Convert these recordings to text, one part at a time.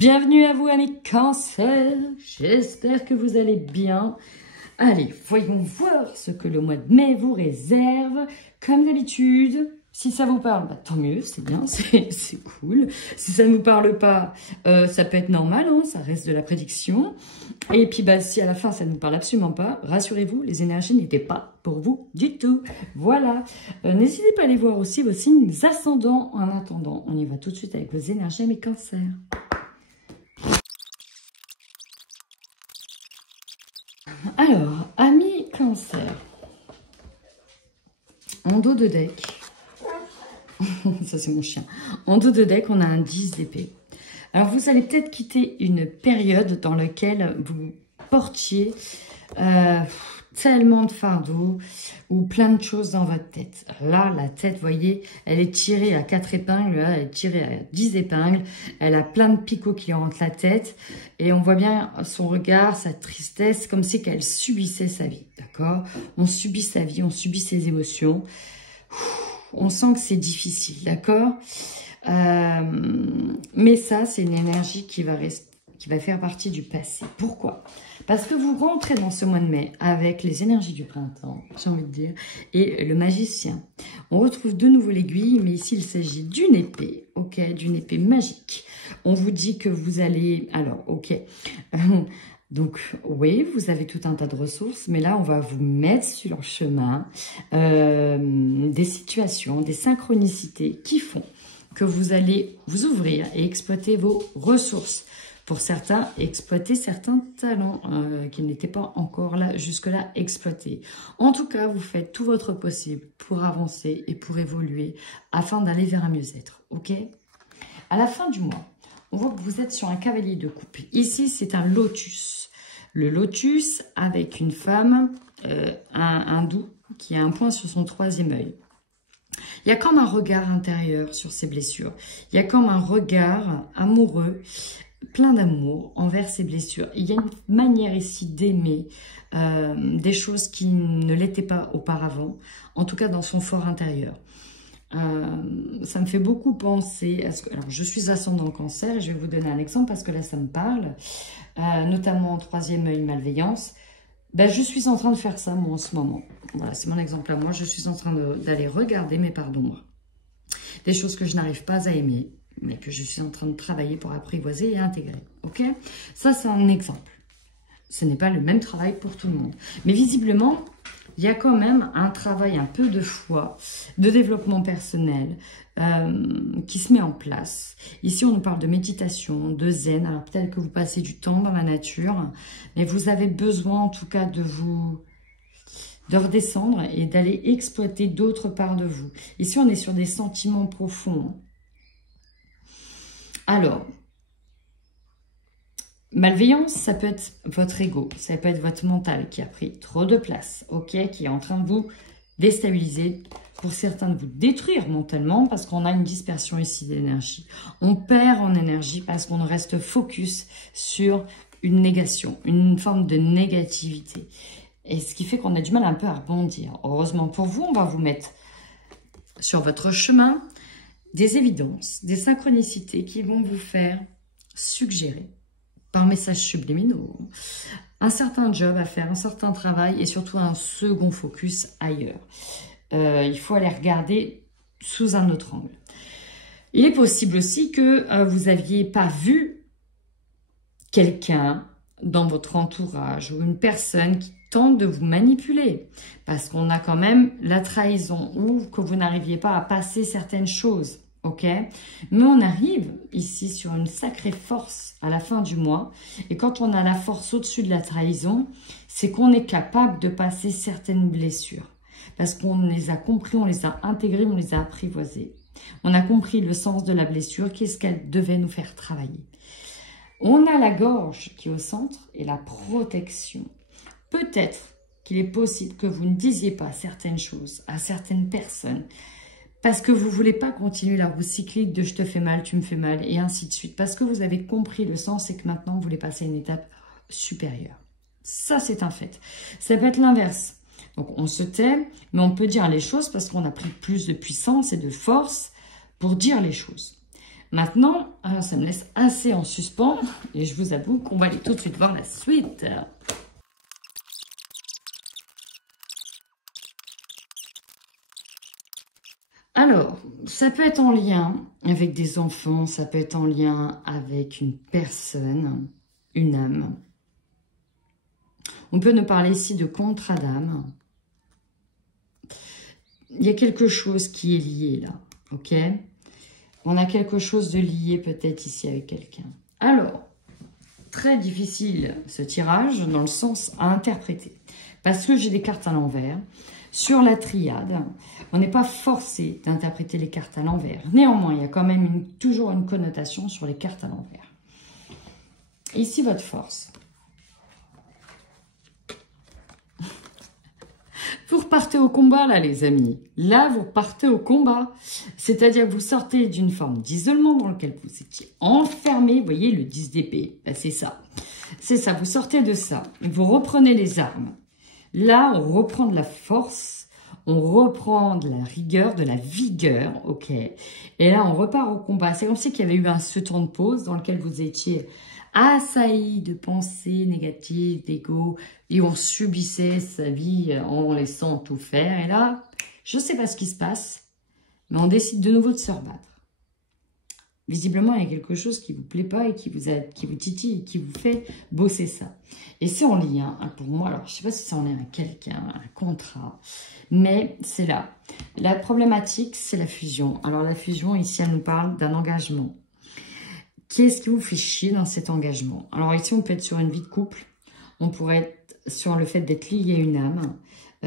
Bienvenue à vous amis Cancer, j'espère que vous allez bien. Allez, voyons voir ce que le mois de mai vous réserve. Comme d'habitude, si ça vous parle, bah, tant mieux, c'est bien, c'est cool. Si ça ne vous parle pas, ça peut être normal, hein, ça reste de la prédiction. Et puis bah, si à la fin ça ne vous parle absolument pas, rassurez-vous, les énergies n'étaient pas pour vous du tout. Voilà, n'hésitez pas à aller voir aussi vos signes ascendants en attendant. On y va tout de suite avec vos énergies mes cancers. Alors, amis cancer, en dos de deck, ça c'est mon chien, en dos de deck on a un 10 d'épée. Alors vous allez peut-être quitter une période dans laquelle vous portiez tellement de fardeaux ou plein de choses dans votre tête. Là, la tête, vous voyez, elle est tirée à 4 épingles, là, elle est tirée à 10 épingles, elle a plein de picots qui rentrent la tête, et on voit bien son regard, sa tristesse, comme si qu'elle subissait sa vie, d'accord? On subit sa vie, on subit ses émotions, on sent que c'est difficile, d'accord? Mais ça, c'est une énergie qui va faire partie du passé. Pourquoi? Parce que vous rentrez dans ce mois de mai avec les énergies du printemps, j'ai envie de dire, et le magicien. On retrouve de nouveau l'aiguille, mais ici il s'agit d'une épée, ok, d'une épée magique. On vous dit que vous allez... Alors, ok, donc oui, vous avez tout un tas de ressources, mais là on va vous mettre sur le chemin des situations, des synchronicités qui font que vous allez vous ouvrir et exploiter vos ressources. Pour certains, exploiter certains talents qui n'étaient pas encore là, jusque-là exploités. En tout cas, vous faites tout votre possible pour avancer et pour évoluer afin d'aller vers un mieux-être. Ok? À la fin du mois, on voit que vous êtes sur un cavalier de coupe. Ici, c'est un lotus. Le lotus avec une femme, un hindou, qui a un point sur son 3e œil. Il y a comme un regard intérieur sur ses blessures. Il y a comme un regard amoureux, plein d'amour envers ses blessures. Il y a une manière ici d'aimer des choses qui ne l'étaient pas auparavant, en tout cas dans son fort intérieur. Ça me fait beaucoup penser à ce que... Alors, je suis ascendant cancer et je vais vous donner un exemple parce que là, ça me parle, notamment en 3e œil malveillance. Ben, je suis en train de faire ça, moi, en ce moment. Voilà, c'est mon exemple à moi. Je suis en train d'aller regarder mes parts d'ombre. Des choses que je n'arrive pas à aimer, mais que je suis en train de travailler pour apprivoiser et intégrer. Ok? Ça, c'est un exemple. Ce n'est pas le même travail pour tout le monde. Mais visiblement, il y a quand même un travail un peu de foi, de développement personnel qui se met en place. Ici, on nous parle de méditation, de zen. Alors peut-être que vous passez du temps dans la nature, mais vous avez besoin en tout cas de redescendre et d'aller exploiter d'autres parts de vous. Ici, on est sur des sentiments profonds. Alors, malveillance, ça peut être votre ego, ça peut être votre mental qui a pris trop de place, ok, qui est en train de vous déstabiliser, pour certains de vous détruire mentalement parce qu'on a une dispersion ici d'énergie. On perd en énergie parce qu'on reste focus sur une négation, une forme de négativité. Et ce qui fait qu'on a du mal un peu à rebondir. Heureusement pour vous, on va vous mettre sur votre chemin des évidences, des synchronicités qui vont vous faire suggérer par messages subliminaux un certain job à faire, un certain travail et surtout un second focus ailleurs. Il faut aller regarder sous un autre angle. Il est possible aussi que vous n'aviez pas vu quelqu'un dans votre entourage ou une personne qui tente de vous manipuler parce qu'on a quand même la trahison ou que vous n'arriviez pas à passer certaines choses. Ok, mais on arrive ici sur une sacrée force à la fin du mois. Et quand on a la force au-dessus de la trahison, c'est qu'on est capable de passer certaines blessures. Parce qu'on les a compris, on les a intégrées, on les a apprivoisées. On a compris le sens de la blessure, qu'est-ce qu'elle devait nous faire travailler. On a la gorge qui est au centre et la protection. Peut-être qu'il est possible que vous ne disiez pas certaines choses à certaines personnes parce que vous ne voulez pas continuer la roue cyclique de « je te fais mal, tu me fais mal » et ainsi de suite. Parce que vous avez compris le sens et que maintenant, vous voulez passer à une étape supérieure. Ça, c'est un fait. Ça peut être l'inverse. Donc, on se tait, mais on peut dire les choses parce qu'on a pris plus de puissance et de force pour dire les choses. Maintenant, ça me laisse assez en suspens et je vous avoue qu'on va aller tout de suite voir la suite. Alors, ça peut être en lien avec des enfants, ça peut être en lien avec une personne, une âme. On peut nous parler ici de contrat d'âme. Il y a quelque chose qui est lié là, ok? On a quelque chose de lié peut-être ici avec quelqu'un. Alors, très difficile ce tirage dans le sens à interpréter. Parce que j'ai des cartes à l'envers. Sur la triade, on n'est pas forcé d'interpréter les cartes à l'envers. Néanmoins, il y a quand même toujours une connotation sur les cartes à l'envers. Ici, votre force. Vous repartez au combat, là, les amis. Là, vous repartez au combat. C'est-à-dire que vous sortez d'une forme d'isolement dans lequel vous étiez enfermé. Vous voyez, le 10 d'épée, ben, c'est ça. C'est ça, vous sortez de ça. Vous reprenez les armes. Là, on reprend de la force, on reprend de la rigueur, de la vigueur, ok. Et là, on repart au combat. C'est comme si qu'il y avait eu ce temps de pause dans lequel vous étiez assailli de pensées négatives, d'ego, et on subissait sa vie en laissant tout faire. Et là, je ne sais pas ce qui se passe, mais on décide de nouveau de se rebattre. Visiblement, il y a quelque chose qui ne vous plaît pas et qui vous titille, qui vous fait bosser ça. Et c'est en lien, pour moi, alors je ne sais pas si c'est en lien avec quelqu'un, un contrat, mais c'est là. La problématique, c'est la fusion. Alors la fusion, ici, elle nous parle d'un engagement. Qu'est-ce qui vous fait chier dans cet engagement? Alors ici, on peut être sur une vie de couple, on pourrait être sur le fait d'être lié à une âme.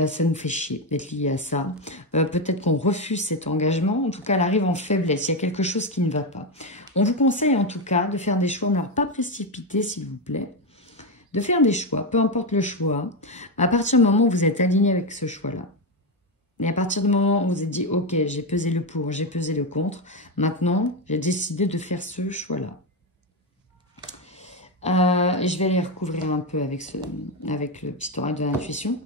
Ça nous fait chier d'être lié à ça. Peut-être qu'on refuse cet engagement. En tout cas, elle arrive en faiblesse. Il y a quelque chose qui ne va pas. On vous conseille en tout cas de faire des choix, mais alors pas précipités, s'il vous plaît. De faire des choix, peu importe le choix. À partir du moment où vous êtes aligné avec ce choix-là. Et à partir du moment où vous vous êtes dit, ok, j'ai pesé le pour, j'ai pesé le contre. Maintenant, j'ai décidé de faire ce choix-là. Et je vais aller recouvrir un peu avec le petit oreille de l'intuition.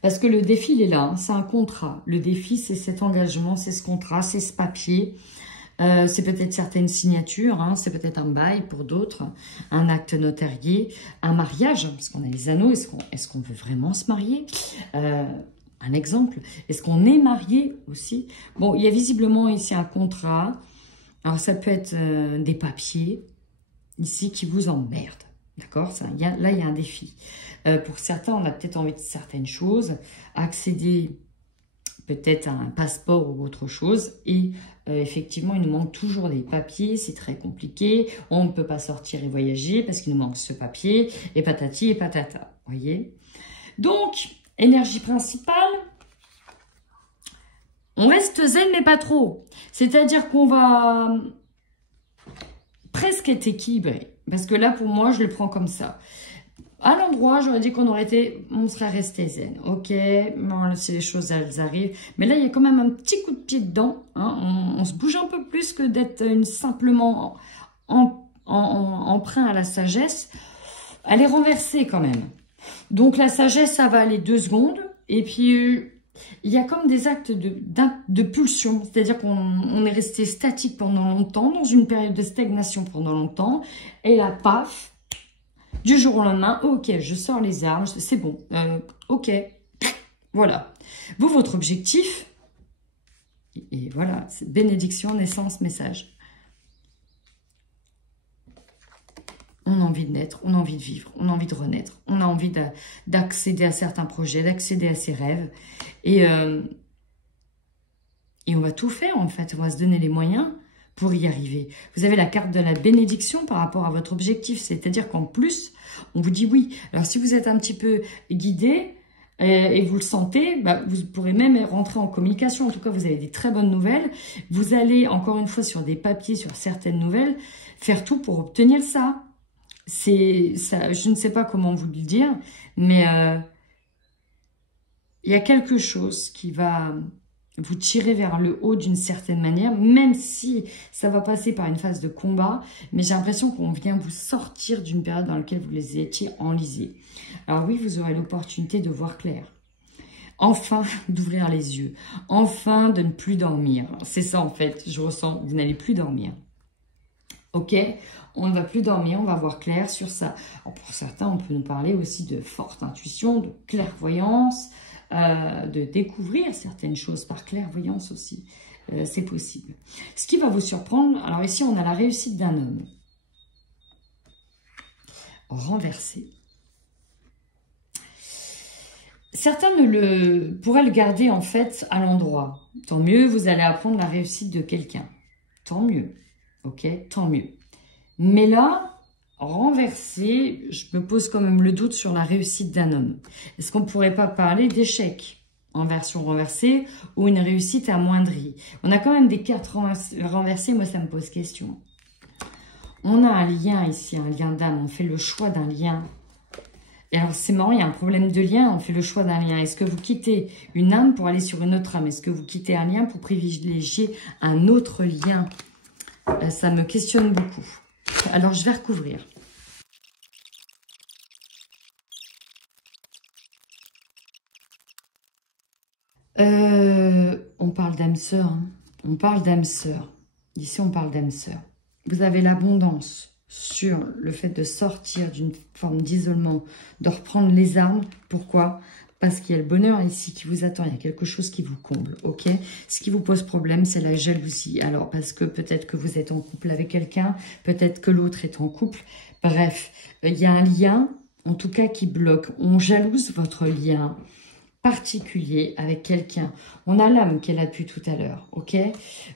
Parce que le défi, il est là, hein, c'est un contrat. Le défi, c'est cet engagement, c'est ce contrat, c'est ce papier. C'est peut-être certaines signatures, hein, c'est peut-être un bail pour d'autres, un acte notarié, un mariage, parce qu'on a les anneaux, est-ce qu'on veut vraiment se marier un exemple, est-ce qu'on est marié aussi? Bon, il y a visiblement ici un contrat, alors ça peut être des papiers, ici, qui vous emmerdent. D'accord? Là, il y a un défi. Pour certains, on a peut-être envie de certaines choses, accéder peut-être à un passeport ou autre chose. Et effectivement, il nous manque toujours des papiers, c'est très compliqué. On ne peut pas sortir et voyager parce qu'il nous manque ce papier, et patati et patata. Vous voyez? Donc, énergie principale, on reste zen, mais pas trop. C'est-à-dire qu'on va presque être équilibré. Parce que là, pour moi, je le prends comme ça. À l'endroit, j'aurais dit qu'on on serait resté zen. Ok, bon, si les choses, elles arrivent. Mais là, il y a quand même un petit coup de pied dedans. Hein. On se bouge un peu plus que d'être simplement emprunt à la sagesse. Elle est renversée quand même. Donc, la sagesse, ça va aller 2 secondes. Et puis, il y a comme des actes de pulsion. C'est-à-dire qu'on est resté statique pendant longtemps, dans une période de stagnation pendant longtemps. Et là, paf, du jour au lendemain, ok, je sors les armes, c'est bon, ok, voilà. Vous, votre objectif, et voilà, c'est bénédiction, naissance, message. On a envie de naître, on a envie de vivre, on a envie de renaître, on a envie d'accéder à certains projets, d'accéder à ses rêves. Et on va tout faire, en fait, on va se donner les moyens pour y arriver. Vous avez la carte de la bénédiction par rapport à votre objectif, c'est-à-dire qu'en plus, on vous dit oui. Alors, si vous êtes un petit peu guidé et vous le sentez, bah, vous pourrez même rentrer en communication. En tout cas, vous avez des très bonnes nouvelles. Vous allez, encore une fois, sur des papiers, sur certaines nouvelles, faire tout pour obtenir ça. C'est ça. Je ne sais pas comment vous le dire, mais il y a quelque chose qui va vous tirer vers le haut d'une certaine manière, même si ça va passer par une phase de combat, mais j'ai l'impression qu'on vient vous sortir d'une période dans laquelle vous les étiez enlisés. Alors oui, vous aurez l'opportunité de voir clair. enfin d'ouvrir les yeux, enfin de ne plus dormir. C'est ça en fait, je ressens, vous n'allez plus dormir. Ok, on ne va plus dormir, on va voir clair sur ça. Alors pour certains, on peut nous parler aussi de forte intuition, de clairvoyance, de découvrir certaines choses par clairvoyance aussi. C'est possible. Ce qui va vous surprendre, alors ici on a la réussite d'un homme. Renversé. Certains pourraient le garder en fait à l'endroit. Tant mieux, vous allez apprendre la réussite de quelqu'un. Tant mieux. Ok, tant mieux. Mais là, renversé, je me pose quand même le doute sur la réussite d'un homme. Est-ce qu'on ne pourrait pas parler d'échec en version renversée ou une réussite amoindrie? On a quand même des cartes renversées, moi ça me pose question. On a un lien ici, un lien d'âme, on fait le choix d'un lien. Et alors c'est marrant, il y a un problème de lien, on fait le choix d'un lien. Est-ce que vous quittez une âme pour aller sur une autre âme? Est-ce que vous quittez un lien pour privilégier un autre lien? Ça me questionne beaucoup. Alors je vais recouvrir. On parle d'âme sœur. Hein. On parle d'âme sœur. Ici on parle d'âme sœur. Vous avez l'abondance sur le fait de sortir d'une forme d'isolement, de reprendre les armes. Pourquoi? Parce qu'il y a le bonheur ici qui vous attend, il y a quelque chose qui vous comble, ok? Ce qui vous pose problème, c'est la jalousie. Alors, parce que peut-être que vous êtes en couple avec quelqu'un, peut-être que l'autre est en couple. Bref, il y a un lien, en tout cas, qui bloque. On jalouse votre lien particulier avec quelqu'un. On a l'âme qui est là depuis tout à l'heure, ok?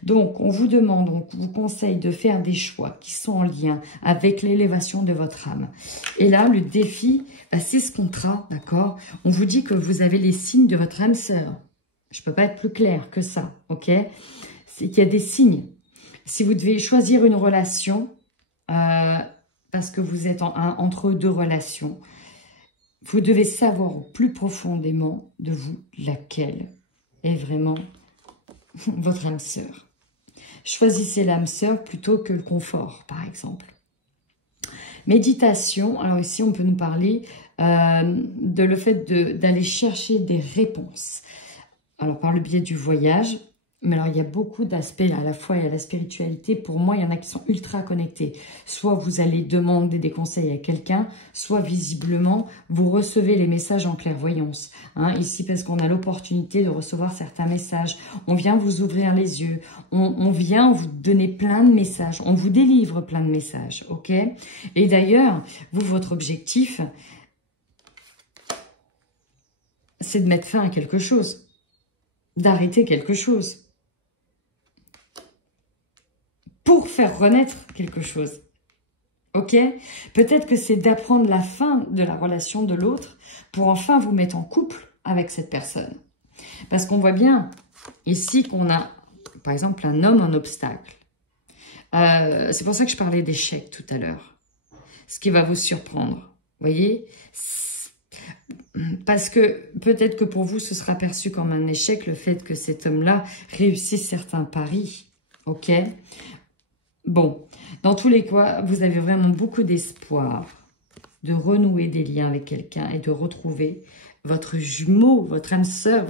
Donc, on vous demande, on vous conseille de faire des choix qui sont en lien avec l'élévation de votre âme. Et là, le défi, c'est ce contrat, d'accord? On vous dit que vous avez les signes de votre âme sœur. Je ne peux pas être plus clair que ça, ok? C'est qu'il y a des signes. Si vous devez choisir une relation, parce que vous êtes entre deux relations, vous devez savoir au plus profondément de vous laquelle est vraiment votre âme sœur. Choisissez l'âme sœur plutôt que le confort, par exemple. Méditation, alors ici on peut nous parler de le fait d'aller chercher des réponses. Alors par le biais du voyage, mais alors il y a beaucoup d'aspects, à la fois il y a la spiritualité, pour moi il y en a qui sont ultra connectés. Soit vous allez demander des conseils à quelqu'un, soit visiblement vous recevez les messages en clairvoyance. Hein, ici parce qu'on a l'opportunité de recevoir certains messages, on vient vous ouvrir les yeux, on vient vous donner plein de messages, on vous délivre plein de messages, ok? Et d'ailleurs, vous, votre objectif, c'est de mettre fin à quelque chose, d'arrêter quelque chose, pour faire renaître quelque chose. Ok? Peut-être que c'est d'apprendre la fin de la relation de l'autre pour enfin vous mettre en couple avec cette personne. Parce qu'on voit bien ici qu'on a, par exemple, un homme en obstacle. C'est pour ça que je parlais d'échec tout à l'heure. Ce qui va vous surprendre. Vous voyez? Parce que peut-être que pour vous, ce sera perçu comme un échec le fait que cet homme-là réussisse certains paris. Ok? Bon, dans tous les cas, vous avez vraiment beaucoup d'espoir de renouer des liens avec quelqu'un et de retrouver votre jumeau, votre âme sœur,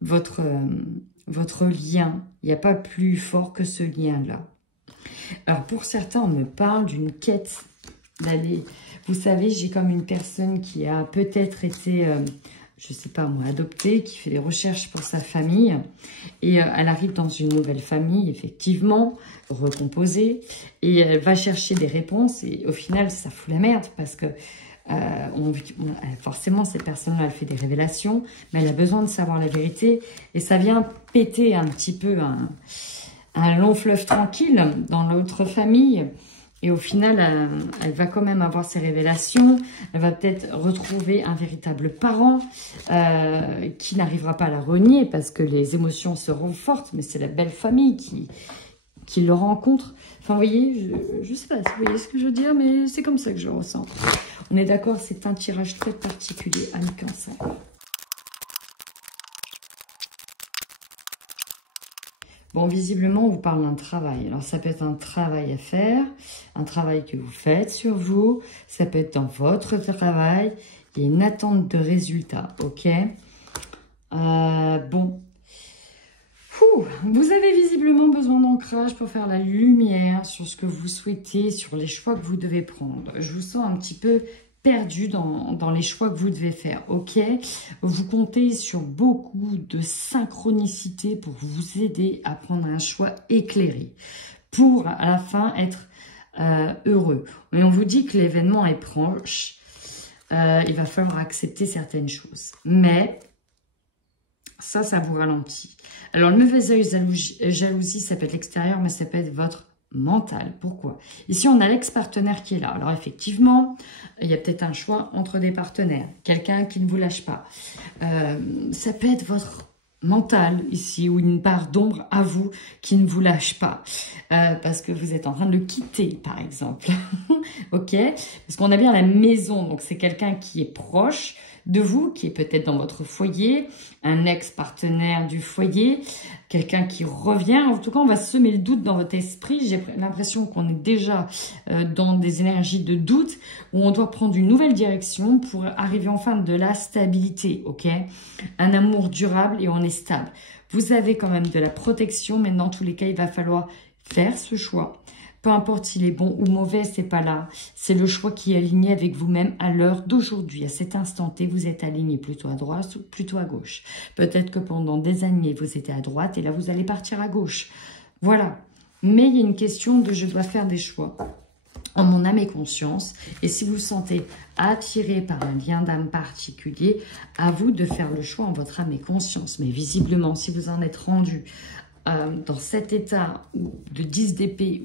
votre lien. Il n'y a pas plus fort que ce lien-là. Alors, pour certains, on me parle d'une quête d'aller... Vous savez, j'ai comme une personne qui a peut-être été... je ne sais pas moi, adoptée, qui fait des recherches pour sa famille. Et elle arrive dans une nouvelle famille, effectivement, recomposée. Et elle va chercher des réponses. Et au final, ça fout la merde parce que forcément, cette personne-là, elle fait des révélations. Mais elle a besoin de savoir la vérité. Et ça vient péter un petit peu un long fleuve tranquille dans l'autre famille. Et au final, elle va quand même avoir ses révélations. Elle va peut-être retrouver un véritable parent qui n'arrivera pas à la renier parce que les émotions seront fortes. Mais c'est la belle famille qui le rencontre. Enfin, vous voyez, je ne sais pas si vous voyez ce que je veux dire, mais c'est comme ça que je le ressens. On est d'accord, c'est un tirage très particulier, ami Cancer. Bon, visiblement, on vous parle d'un travail. Alors, ça peut être un travail à faire, un travail que vous faites sur vous. Ça peut être dans votre travail. Il y a une attente de résultat, ok? Bon. Vous avez visiblement besoin d'ancrage pour faire la lumière sur ce que vous souhaitez, sur les choix que vous devez prendre. Je vous sens un petit peu perdu dans les choix que vous devez faire, ok? Vous comptez sur beaucoup de synchronicité pour vous aider à prendre un choix éclairé, pour à la fin être heureux. Et on vous dit que l'événement est proche, il va falloir accepter certaines choses. Mais ça vous ralentit. Alors, le mauvais œil, jalousie, ça peut être l'extérieur, mais ça peut être votre mental. Pourquoi? Ici, on a l'ex-partenaire qui est là. Alors, effectivement, il y a peut-être un choix entre des partenaires. Quelqu'un qui ne vous lâche pas. Ça peut être votre mental ici, ou une part d'ombre à vous qui ne vous lâche pas. Parce que vous êtes en train de le quitter, par exemple. Ok? Parce qu'on a bien la maison, donc c'est quelqu'un qui est proche de vous, qui est peut-être dans votre foyer, un ex-partenaire du foyer, quelqu'un qui revient. En tout cas, on va semer le doute dans votre esprit. J'ai l'impression qu'on est déjà dans des énergies de doute, où on doit prendre une nouvelle direction pour arriver enfin de la stabilité, ok? Un amour durable et on est stable. Vous avez quand même de la protection, mais dans tous les cas, il va falloir faire ce choix. Peu importe s'il est bon ou mauvais, c'est pas là. C'est le choix qui est aligné avec vous-même à l'heure d'aujourd'hui. À cet instant T, vous êtes aligné plutôt à droite ou plutôt à gauche. Peut-être que pendant des années, vous étiez à droite et là, vous allez partir à gauche. Voilà. Mais il y a une question de je dois faire des choix en mon âme et conscience. Et si vous vous sentez attiré par un lien d'âme particulier, à vous de faire le choix en votre âme et conscience. Mais visiblement, si vous en êtes rendu dans cet état de 10 d'épée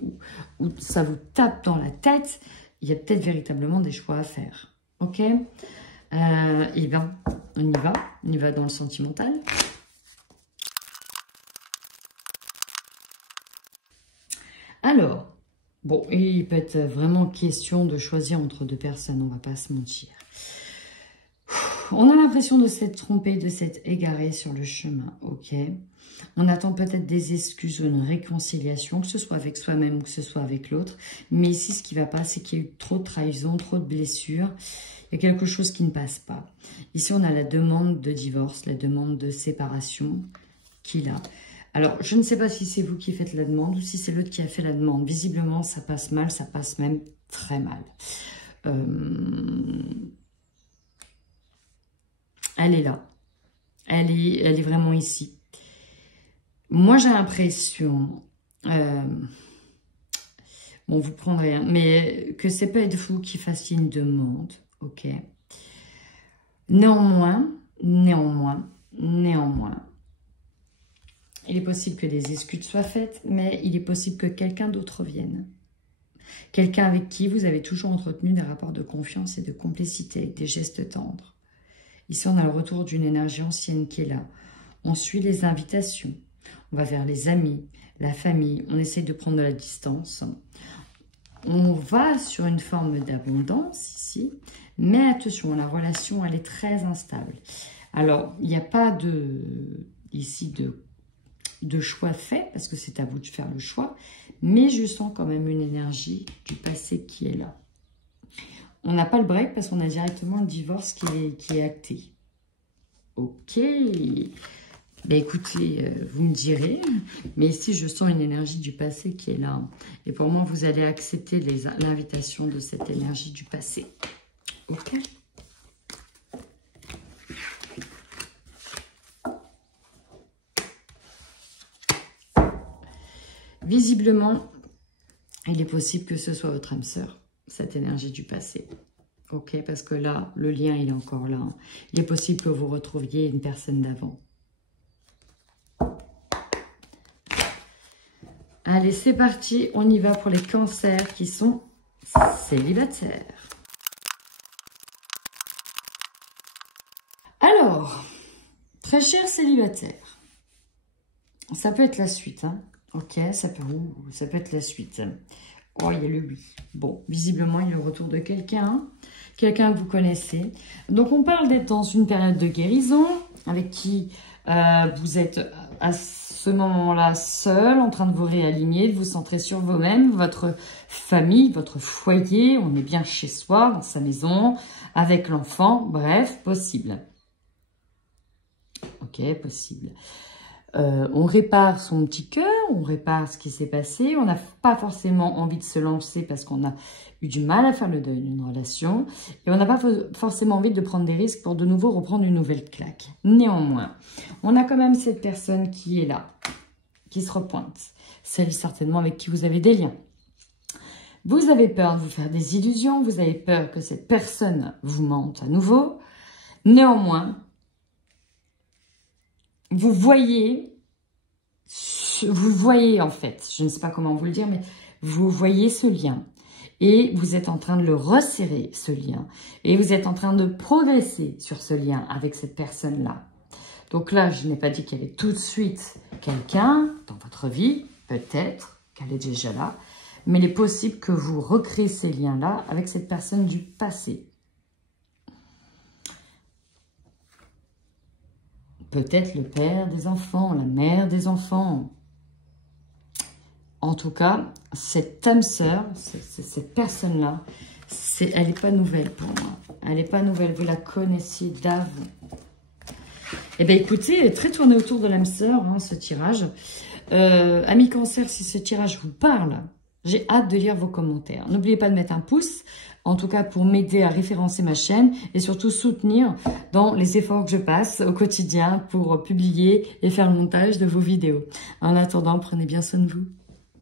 où ça vous tape dans la tête, il y a peut-être véritablement des choix à faire. Ok? Et ben, on y va dans le sentimental. Alors, bon, il peut être vraiment question de choisir entre deux personnes, on va pas se mentir. On a l'impression de s'être trompé, de s'être égaré sur le chemin, ok? On attend peut-être des excuses ou une réconciliation, que ce soit avec soi-même ou que ce soit avec l'autre. Mais ici, ce qui ne va pas, c'est qu'il y a eu trop de trahison, trop de blessures. Il y a quelque chose qui ne passe pas. Ici, on a la demande de divorce, la demande de séparation qu'il a. Alors, je ne sais pas si c'est vous qui faites la demande ou si c'est l'autre qui a fait la demande. Visiblement, ça passe mal, ça passe même très mal. Elle est là. Elle est vraiment ici. Moi, j'ai l'impression, bon, vous prendrez, hein, mais que c'est pas être vous qui fassiez une demande, ok? Néanmoins, il est possible que des excuses soient faites, mais il est possible que quelqu'un d'autre vienne. Quelqu'un avec qui vous avez toujours entretenu des rapports de confiance et de complicité, des gestes tendres. Ici, on a le retour d'une énergie ancienne qui est là. On suit les invitations. On va vers les amis, la famille. On essaie de prendre de la distance. On va sur une forme d'abondance ici. Mais attention, la relation, elle est très instable. Alors, il n'y a pas ici de choix fait, parce que c'est à vous de faire le choix. Mais je sens quand même une énergie du passé qui est là. On n'a pas le break parce qu'on a directement le divorce qui est acté. Ok. Ben écoutez, vous me direz. Mais ici, je sens une énergie du passé qui est là. Et pour moi, vous allez accepter l'invitation de cette énergie du passé. Ok. Visiblement, il est possible que ce soit votre âme sœur, cette énergie du passé. Ok, parce que là, le lien, il est encore là. Il est possible que vous retrouviez une personne d'avant. Allez, c'est parti. On y va pour les cancers qui sont célibataires. Alors, très cher célibataire, ça peut être la suite, hein. Ok, ça peut être la suite. Oh, il y a le oui. Bon, visiblement, il y a le retour de quelqu'un que vous connaissez. Donc, on parle d'être dans une période de guérison avec qui vous êtes à ce moment-là seul, en train de vous réaligner, de vous centrer sur vous-même, votre famille, votre foyer. On est bien chez soi, dans sa maison, avec l'enfant. Bref, possible. Ok, possible. On répare son petit cœur, on répare ce qui s'est passé. On n'a pas forcément envie de se lancer parce qu'on a eu du mal à faire le deuil d'une relation. Et on n'a pas forcément envie de prendre des risques pour de nouveau reprendre une nouvelle claque. Néanmoins, on a quand même cette personne qui est là, qui se repointe. Celle certainement avec qui vous avez des liens. Vous avez peur de vous faire des illusions, vous avez peur que cette personne vous mente à nouveau. Néanmoins, vous voyez en fait, je ne sais pas comment vous le dire, mais vous voyez ce lien. Et vous êtes en train de le resserrer, ce lien. Et vous êtes en train de progresser sur ce lien avec cette personne-là. Donc là, je n'ai pas dit qu'il y avait tout de suite quelqu'un dans votre vie, peut-être qu'elle est déjà là, mais il est possible que vous recréez ces liens-là avec cette personne du passé. Peut-être le père des enfants, la mère des enfants. En tout cas, cette âme sœur, cette personne-là, elle n'est pas nouvelle pour moi. Elle n'est pas nouvelle, vous la connaissiez d'avant. Eh bien, écoutez, très tourné autour de l'âme sœur, hein, ce tirage. Amis Cancer, si ce tirage vous parle, j'ai hâte de lire vos commentaires. N'oubliez pas de mettre un pouce, en tout cas pour m'aider à référencer ma chaîne et surtout soutenir dans les efforts que je passe au quotidien pour publier et faire le montage de vos vidéos. En attendant, prenez bien soin de vous.